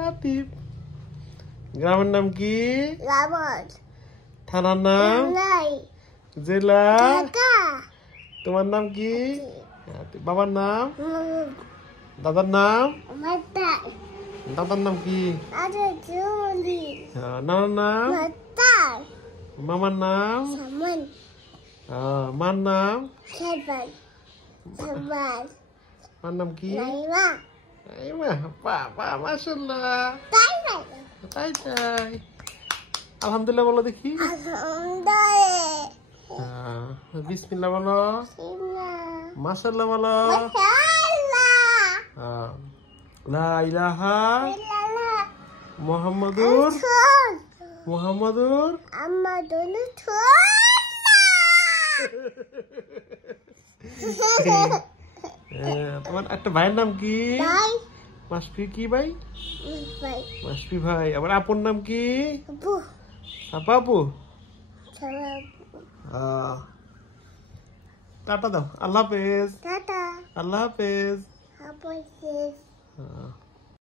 আতিফ। গ্রামের নাম কি? রাবণ। থানার নাম? নাই। জেলা? ঢাকা। তোমার নাম কি? আতিফ। বাবার নাম? দাদার নাম? মাতা। দাদার নাম কি? আরে জুলি। নানার নাম? মাতা। মামার নাম? সামন। মার নাম? সেবান। সেবান। মার নাম কি? নাইমা। বাবা মাশাআল্লাহ। তাই নাই। তাই তাই। আলহামদুলিল্লাহ বলো দেখি। আলহামদুলিল্লাহ। বিসমিল্লাহ বলো। মাশাআল্লাহ বলো। লা ইলাহা মুহাম্মাদুর তোমার একটা ভাইয়ের নাম কি? মাসফি। কি ভাই? মাসফি ভাই। আবার আপুর নাম কি? আপা আপু। টাটা দাও। আল্লাহ হাফেজ। টাটা। আল্লাহ হাফেজ। হাফেজ।